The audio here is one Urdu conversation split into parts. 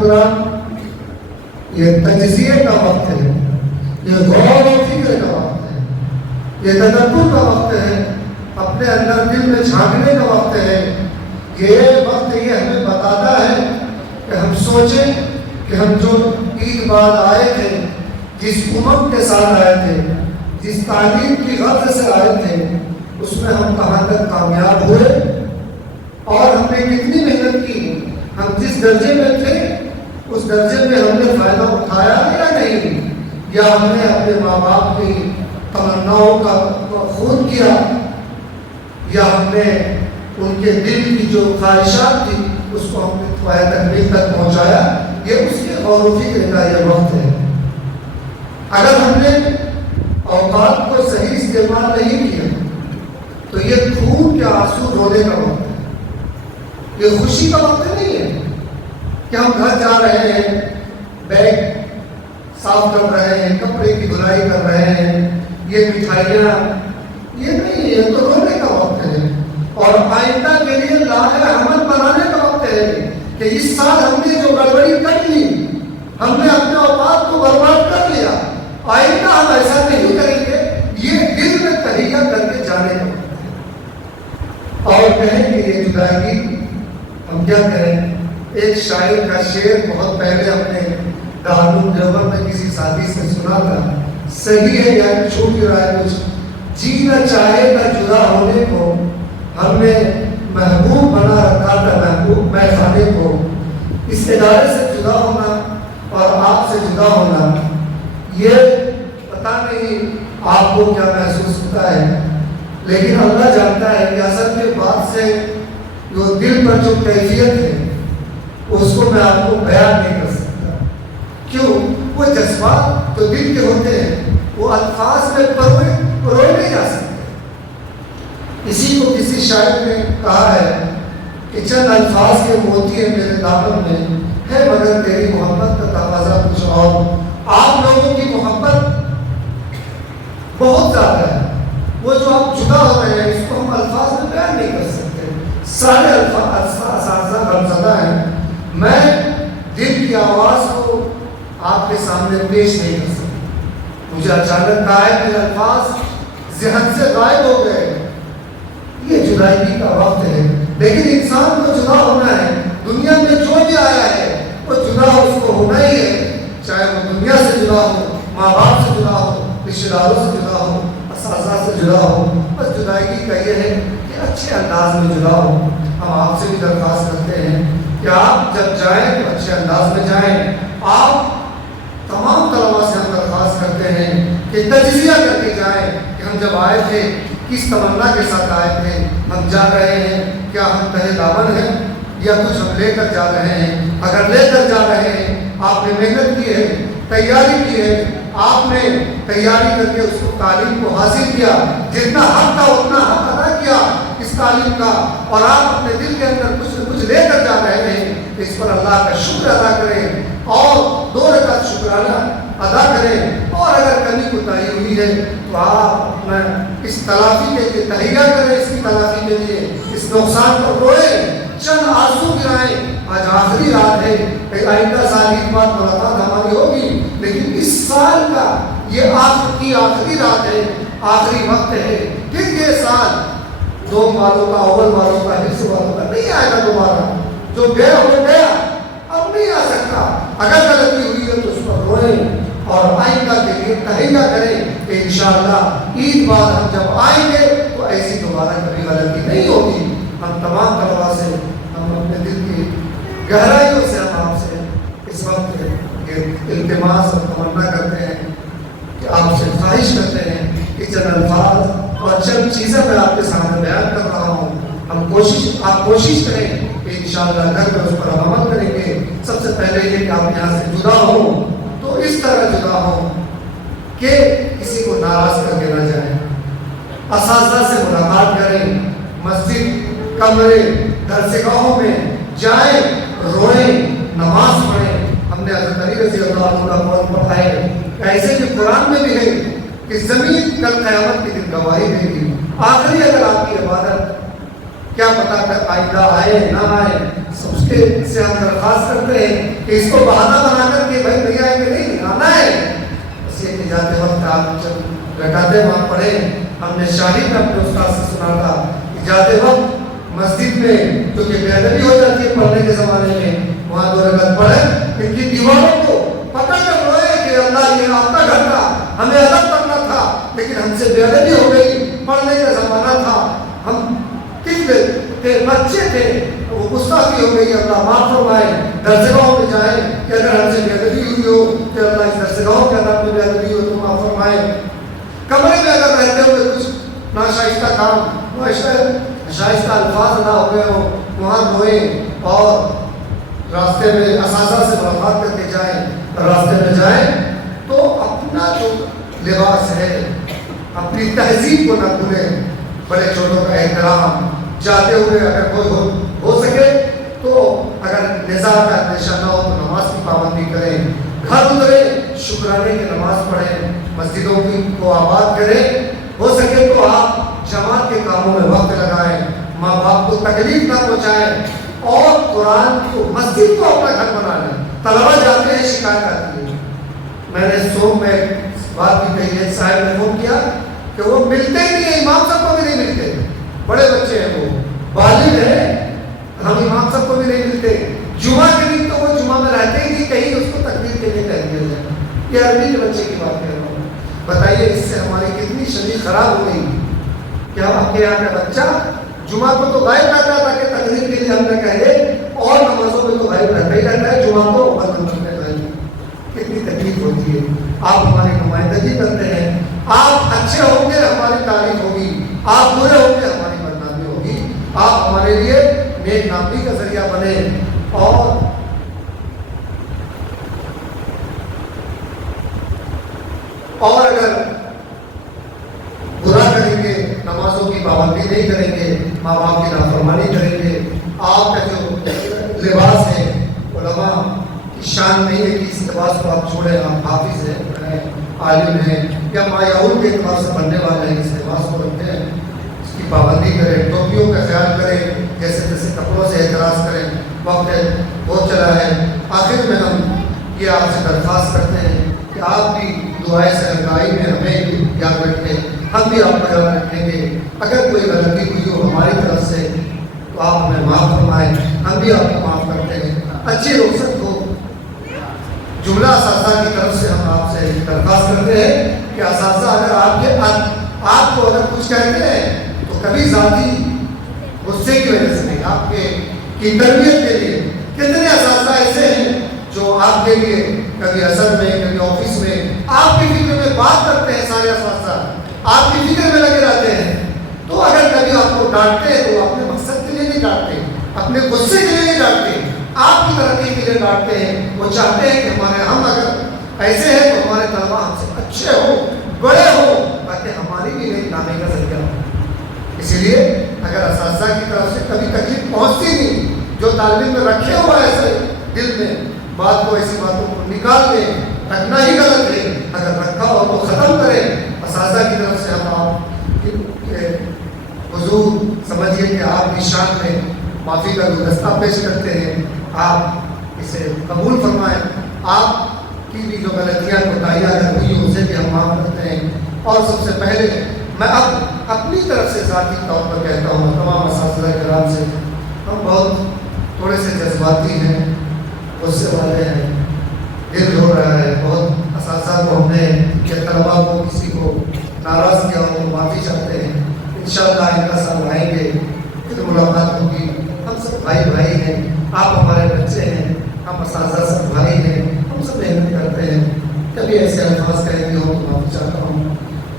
پروگرام یہ تجزیے کا وقت ہے، یہ غور و فکر کا وقت ہے، یہ تدبر کا وقت ہے، اپنے اندر دل میں جھانکنے کا وقت ہے۔ یہ وقت یہ ہمیں بتاتا ہے کہ ہم سوچیں کہ ہم جو عید بعد آئے تھے، جس امت کے ساتھ آئے تھے، جس تعلیم کی غرض سے آئے تھے، اس میں ہم کہاں تک کامیاب ہوئے اور ہم نے کتنی محنت کی۔ ہم جس درجے میں تھے اس درجے میں ہم نے فائدہ اٹھایا یا نہیں، یا ہم نے اپنے ماں باپ کی تمناؤں کا خون کیا، یا ہم نے ان کے دل کی جو خواہشات تھی اس کو ہم نے فائدہ تکمیل تک پہنچایا۔ یہ اس کے غور و فکر کا یہ وقت ہے۔ اگر ہم نے اوقات کو صحیح استعمال نہیں کیا تو یہ خون کے آنسو رونے کا وقت ہے، یہ خوشی کا وقت نہیں ہے کہ ہم گھر جا رہے ہیں، بیگ صاف کر رہے ہیں، کپڑے کی دھلائی کر رہے ہیں، یہ مٹھائیاں، یہ نہیں، یہ تو رونے کا وقت ہے اور آئندہ کے لیے لاحق عمل بنانے کا وقت ہے کہ اس سال ہم نے جو گڑبڑی کر لی، ہم نے اپنے اوقات کو برباد کر لیا، آئندہ ہم ایسا نہیں کریں گے۔ یہ دل میں تہیہ کر کے جانے کا اور کہیں کہ یہ جدائی ہم کیا کریں۔ ایک شاعر کا شعر بہت پہلے اپنے دارالعلوم دیوبند میں کسی ساتھی سے سنا تھا، صحیح ہے یا چھوٹ رہا ہے کچھ، جینا چاہے گا جدا ہونے کو، ہم نے محبوب بنا رکھا تھا محبوب میں خانے کو، اس ادارے سے جدا ہونا اور آپ سے جدا ہونا، یہ پتہ نہیں آپ کو کیا محسوس ہوتا ہے، لیکن اللہ جانتا ہے کہ اصل میں بات سے جو دل پر جو کیفیت ہے اس کو میں آپ کو بیان نہیں کر سکتا۔ کیوں؟ وہ جذبات جو دل کے ہوتے ہیں وہ الفاظ میں پروئے نہیں جا سکتے۔ اسی کو کسی شاعر نے کہا ہے کہ چند الفاظ کے موتی ہیں میرے دامن میں، ہے مگر تیری محبت کا تقاضا کچھ اور۔ آپ لوگوں کی محبت بہت زیادہ ہے، وہ جو آپ جدا ہو رہے ہیں اس کو ہم الفاظ میں بیان نہیں کر سکتے، سارے الفاظ غمزدہ ہیں۔ میں دل کی آواز کو آپ کے سامنے پیش نہیں کر سکتا، مجھے اچانک کہا ہے کہ الفاظ ذہن سے غائب ہو گئے۔ یہ جدائی کا وقت ہے، لیکن انسان کو جدا ہونا ہے۔ دنیا میں جو بھی آیا ہے وہ جدا اس کو ہونا ہی ہے، چاہے وہ دنیا سے جدا ہو، ماں باپ سے جدا ہو، رشتہ داروں سے جدا ہو، اساتذہ سے جدا ہو۔ بس جدائی کا یہ ہے کہ اچھے انداز میں جدا ہو۔ ہم آپ سے بھی درخواست کرتے ہیں کہ آپ جب جائیں تو اچھے انداز میں جائیں۔ آپ تمام طلباء سے ہم درخواست کرتے ہیں کہ تجزیہ کر کے جائیں کہ ہم جب آئے تھے کس تمنا کے ساتھ آئے تھے، ہم جا رہے ہیں کیا ہم تہے دامن ہیں یا کچھ ہم لے کر جا رہے ہیں۔ اگر لے کر جا رہے ہیں، آپ نے محنت کی ہے، تیاری کی ہے، آپ نے تیاری کر کے اس کو تعلیم کو حاصل کیا، جتنا حق تھا اتنا حق ادا کیا اس تعلیم کا، اور آپ اپنے دل کے اندر کچھ نہ کچھ لے کر جا رہے ہیں، تو اس پر اللہ کا شکر ادا کریں اور 2 رکعت شکرانہ ادا کریں۔ اور اگر کمی کوتاہی ہوئی ہے تو آپ اپنا اس تلافی کے لیے تہیہ کریں، اس کی تلافی کے لیے اس نقصان پر روئیں، چند آنسو گرائیں۔ آج آخری رات ہے، آئندہ سال کی بات ملاقات ہماری ہوگی، لیکن اس سال کا یہ آپ کی آخری رات ہے، آخری وقت ہے۔ پھر یہ سال 2 والوں کا، اول والوں کا، حصہ والوں کا نہیں آئے گا دوبارہ، جو گیا ہو گیا، اب نہیں آ سکتا۔ اگر غلطی ہوئی ہے تو اس پر روئیں اور آئندہ کے لیے تہیہ کریں کہ انشاءاللہ عید بعد ہم جب آئیں گے تو ایسی دوبارہ کبھی غلطی نہیں ہوگی۔ ہم تمام طلباء سے، ہم اپنے دل کی گہرائیوں سے ہم آپ سے اس وقت یہ التماس اور تمنا کرتے ہیں کہ آپ سے خواہش کرتے ہیں کہ چند الفاظ اور چند چیزیں میں آپ کے سامنے بیان کر رہا ہوں، آپ کوشش کریں کہ انشاءاللہ گھر میں اس پر ہم عمل کریں گے۔ سب سے پہلے یہ کہ آپ یہاں سے جدا ہوں تو اس طرح جدا ہوں کہ کسی کو ناراض کر کے نہ جائیں، اساتذہ سے ملاقات کریں، مسجد، کمرے، درسگاہوں میں جائیں، روئیں، نماز پڑھیں۔ ہم نے حضرت علی رضی اللہ عنہ کا قول پڑھا ہے، ایسے کہ قرآن میں بھی ہے کہ زمین کل قیامت کے دن گواہی دے گی۔ آخری اگر آپ کی عبادت کیا پتا کہ آئندہ آئے نہ آئے. اس کے سے ہم درخواست کرتے ہیں کہ اس کو بہانہ بنا کر کے بھائی بھیا کہ نہیں آنا ہے. بس یہ کہ جاتے وقت آپ جب رکعتیں وہاں پڑھے, ہم نے شاہی میں اپنے استاد سے سنا تھا کہ جاتے وقت مسجد میں کیونکہ بے ادبی ہو جاتی ہے پڑھنے کے زمانے میں, وہاں 2 رکعت پڑھے, ان کی دیواروں کو پکڑ کر روئے کہ اللہ یہ آپ کا گھر تھا, ہمیں ادب کرنا تھا لیکن ہم سے بے ادبی ہو گئی, پڑھنے کا زمانہ تھا, ہم طفل تھے, بچے تھے, وہ گستاخی ہو گئی, اللہ معاف فرمائے. درسگاہوں میں جائیں کہ اگر ہم سے بے ادبی ہوئی ہو کہ اللہ اس درسگاہوں کے اندر میں بے ادبی ہو تو معاف فرمائے. کمرے میں اگر رہتے ہوئے کچھ ناشائستہ کام, شائستہ الفاظ ادا ہو گئے ہو, وہاں روئیں اور راستے میں اساتذہ سے ملاقات کر کے جائیں, راستے میں جائیں تو اپنا جو لباس ہے, اپنی تہذیب کو نہ بھولیں, بڑے چھوٹوں کا احترام, جاتے ہوئے اگر کوئی ہو سکے تو اگر نظام کا اندیشہ نہ ہو تو نماز کی پابندی کریں, گھر اترے شکرانے کی نماز پڑھیں, مسجدوں کی کو آباد کریں, ہو سکے تو آپ جماعت کے کاموں میں وقت لگائیں, ماں باپ کو تکلیف نہ پہنچائیں, اور قرآن کو مسجد کو اپنا گھر بنا لیں. طلبا جاتے ہیں شکایت آتی ہے, میں نے سوم میں بات بھی کہی ہے, صاحب نے فون کیا کہ وہ ملتے ہی نہیں ہیں, امام صاحب کو بھی نہیں ملتے, بڑے بچے ہیں, وہ بالغ ہیں, ہم امام صاحب کو بھی نہیں ملتے. جمعہ کے دن تو وہ جمعہ میں رہتے ہی نہیں, کہیں اس کو تقریر کے لیے کہہ دیا جائے. یہ عربی کے بچے کی بات کر رہا ہوں. بتائیے اس سے ہماری کتنی شریر خراب ہو گئی. کیا آپ کے یہاں کا بچہ جمعہ کو تو غائب رہتا تھا کہ تقریر کے لیے ہم نے کہے, اور نمازوں میں تو غائب رہتا ہی رہتا ہے, جمعہ کو بند کرنے لگے. کتنی تکلیف ہوتی ہے. آپ ہماری نمائندگی کرتے ہیں, آپ اچھے ہوں گے ہماری تعریف ہوگی, آپ برے ہوں گے ہماری بدنامی ہوگی. آپ ہمارے لیے نیک نامی کا ذریعہ بنے, اور اگر برا کریں گے, نمازوں کی پابندی نہیں کریں گے, ماں باپ کی نافرمانی کریں گے, آپ کا جو لباس ہے, علماء کی شان نہیں ہے کہ اس لباس کو آپ چھوڑیں, آپ حافظ ہیں, عالم ہیں, یا مایعون کے اعتبار سے پڑھنے والے ہیں, اس لباس کو رکھتے ہیں, اس کی پابندی کریں, ٹوپیوں کا خیال کریں, جیسے جیسے کپڑوں سے اعتراض کریں. وقت بہت چلا ہے, آخر میں ہم یہ آپ سے درخواست کرتے ہیں کہ آپ بھی دعائیں سرگائی میں ہمیں یاد رکھیں, ہم بھی آپ کو یاد رکھیں گے. اگر کوئی غلطی ہوئی ہو ہماری طرف سے تو آپ ہمیں معاف فرمائیں, ہم بھی آپ کو معاف کرتے ہیں. اچھی رخصت ہو. جملہ اساتذہ کی طرف سے ہم آپ سے درخواست کرتے ہیں کہ اساتذہ اگر آپ کو اگر کچھ کہتے ہیں تو کبھی ذاتی غصے کی وجہ سے نہیں, آپ کی تربیت کے لیے. کتنے اساتذہ ایسے ہیں جو آپ کے لیے کبھی اثر میں, کبھی آفس میں آپ کی فکر میں بات کرتے ہیں. سارے اساتذہ آپ کی فکر میں لگے رہتے ہیں, تو اگر کبھی آپ کو ڈانٹتے ہیں تو اپنے مقصد کے لیے نہیں ڈانٹتے, اپنے غصے کے لیے نہیں ڈانٹتے, آپ کی ترقی کے لیے ڈانٹتے ہیں. وہ چاہتے ہیں کہ ہمارے ہم اگر ایسے ہیں تو ہمارے طلبا ہم سے اچھے ہو, بڑے ہو, تاکہ ہماری بھی نیک نامی کا ذریعہ ہو. اسی لیے اگر اساتذہ کی طرف سے کبھی تکلیف پہنچتی نہیں, جو طالب علم میں رکھے ہوا ہے ایسے دل میں بات کو, ایسی باتوں کو نکال دیں. رکھنا ہی غلط ہے, اگر رکھا ہو تو ختم کریں. اساتذہ کی طرف سے ہم آپ کے حضور سمجھیے کہ آپ کی شان میں معافی کا گلدستہ پیش کرتے ہیں, آپ اسے قبول فرمائیں. آپ کی بھی جو غلطیاں کوتاہیاں ہوئی ہیں اسے بھی ہم معاف کرتے ہیں. اور سب سے پہلے میں اب اپنی طرف سے ذاتی طور پر کہتا ہوں تمام اساتذہ کرام سے, ہم بہت تھوڑے سے جذباتی ہیں, غصے والے ہیں, دل رو رہا ہے. بہت اساتذہ کو ہم نے یا طلبا کو کسی کو ناراض کیا ہو تو معافی چاہتے ہیں. انشاءاللہ آئندہ سال آئیں گے, پھر ملاقات ہوگی. ہم سب بھائی بھائی ہیں, آپ ہمارے بچے ہیں, ہم اساتذہ سب بھائی ہیں, ہم سب محنت کرتے ہیں. کبھی ایسے الفاظ کہیں گے ہو تو معافی چاہتا ہوں.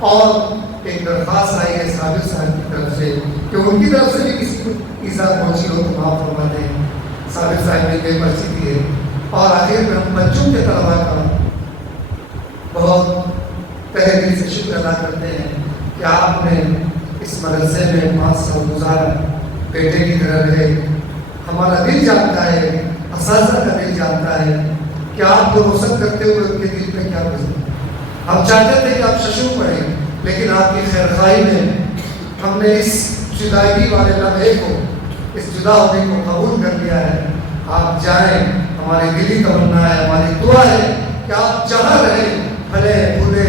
اور ایک درخواست آئی ہے صابر صاحب کی طرف سے کہ ان کی طرف سے بھی کسی کو ایزا پہنچی ہو تو معاف فرما دیں. صابر صاحب نے یہ مرضی کی ہے. اور آخر میں ہم بچوں کے طلبا کا بہت تہہ دل سے شکر ادا کرتے ہیں کہ آپ نے اس مدرسے میں 5 سال گزارا, بیٹے کی طرح رہے. ہمارا دل جانتا ہے, اساتذہ کا دل جانتا ہے کہ آپ کو روشن کرتے ہوئے ان کے دل پہ کیا گزرا. ہم چاہتے تھے کہ آپ ششو پڑھیں, لیکن آپ کی خیر خواہی میں ہم نے اس جدائی والے لمحے کو، اس جدا ہونے کو قبول کر لیا ہے. آپ جائیں، ہماری دلی تمنا ہے، ہماری دعا ہے کہ آپ جہاں رہیں، پھلے پھولے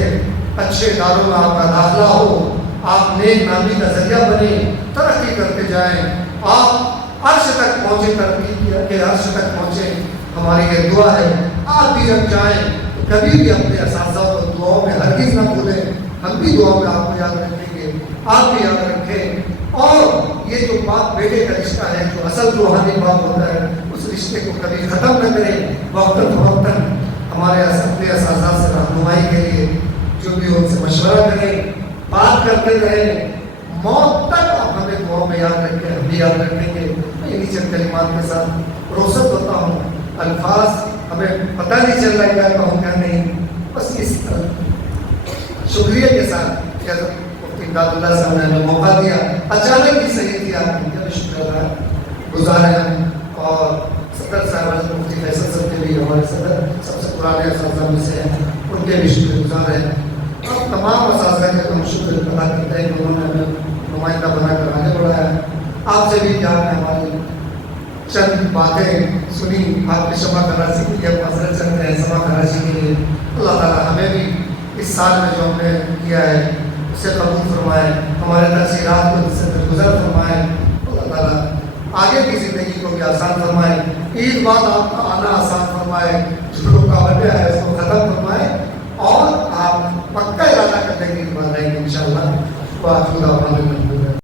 اچھے اداروں میں آپ کا داخلہ ہو، آپ نیک نامی کا ذریعہ بنیں، ترقی کرتے جائیں، آپ عرش تک پہنچے، ترقی کے عرش تک پہنچے. ہماری یہ دعا ہے. آپ بھی جب جائیں تو کبھی بھی اپنے اساتذہ کو دعاؤں میں ہرگز نہ بھولیں. ہم بھی دعاؤں میں آپ کو یاد رکھیں گے، آپ بھی یاد رکھیں. اور یہ جو باپ بیٹے کا رشتہ ہے، جو اصل روحانی باپ ہوتا ہے، اس رشتے کو کبھی ختم نہ کریں. وقتاً فوقتاً ہمارے اپنے اساتذہ سے رہنمائی کے لیے جو بھی ان سے مشورہ کریں، بات کرتے رہیں. موت تک آپ ہمیں دعاؤں میں یاد رکھیں، ہم بھی یاد رکھیں گے. میں انہی چند کلمات کے ساتھ روشن ہوتا ہوں. الفاظ ہمیں پتہ نہیں چل رہا کیا کہوں کیا نہیں، بس اس شکریہ کے ساتھ کہ حضرت مفتی امداد اللہ صاحب نے ہمیں موقع دیا، اچانک ہی صحیح دیا. ہم شکر گزار ہیں. اور صدر صاحب حضرت مفتی فیصل صاحب کے بھی، ہمارے صدر سب سے پرانے اساتذہ میں سے ہیں، ان کے بھی شکر گزار ہیں. اور تمام اساتذہ کے ہم شکر ادا کرتے ہیں کہ انہوں نے ہمیں نمائندہ بنا کر آگے بڑھایا. آپ سے بھی کیا ہے، ہماری چند باتیں سنی آپ نے شمع کراچی کے لیے معذرت چاہتے ہیں، شمع کراچی کے لیے. اللہ تعالیٰ ہمیں بھی اس سال میں جو ہم نے کیا ہے اسے قبول فرمائے، ہمارے تاثیرات کو سے درگزر فرمائے. اللہ تعالیٰ آگے کی زندگی کو بھی آسان فرمائے. عید بعد آپ کا آنا آسان فرمائے، جو رکاوٹیں ہیں اس کو ختم فرمائے، اور آپ پکا ارادہ کرنے کے بعد رہیں گے ان شاء اللہ.